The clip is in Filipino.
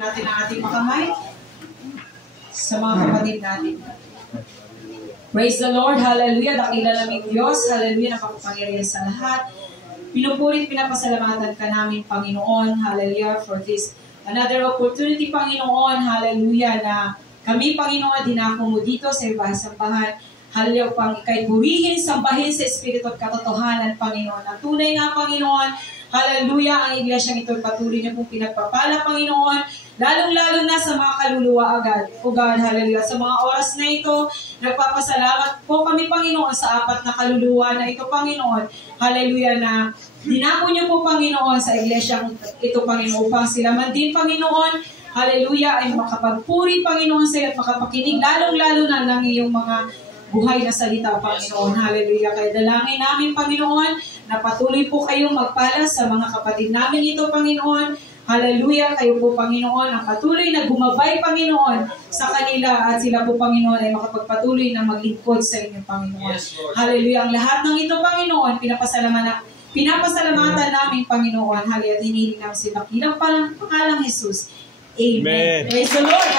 natin ang ating makamay sa mga kapatid natin. Praise the Lord, hallelujah, dakila naming Diyos, hallelujah, napakapangyarihan sa lahat. Pinupulit, pinapasalamatan ka namin, Panginoon, hallelujah, for this another opportunity, Panginoon, hallelujah, na kami, Panginoon, dinako mo dito sa sambahan, hallelujah, pang ikay purihin, sambahin sa Espiritu at katotohanan, Panginoon. At tunay nga, Panginoon, hallelujah, ang iglesia ito patuloy niyo pong pinagpapala, Panginoon, lalong-lalo na sa mga kaluluwa agad. O God, hallelujah. Sa mga oras na ito, nagpapasalamat po kami, Panginoon, sa apat na kaluluwa na ito, Panginoon. Hallelujah, na dinako niyo po, Panginoon, sa iglesia ito, Panginoon, upang sila man din, Panginoon, hallelujah, ay makapagpuri, Panginoon, sa iyo at makapakinig, lalong-lalo na ng iyong mga buhay na salita, Panginoon. Hallelujah. Kaya dalangin namin, Panginoon, na patuloy po kayong magpala sa mga kapatid namin ito, Panginoon. Hallelujah. Kayo po, Panginoon, ang patuloy na gumabay, Panginoon, sa kanila at sila po, Panginoon, ay makapagpatuloy na maglingkod sa inyo, Panginoon. Yes, hallelujah. Ang lahat ng ito, Panginoon, pinapasalamatan namin, Panginoon. Hallelujah. Hinihiling namin sa dakilang pangalang Jesus. Amen. Praise the Lord.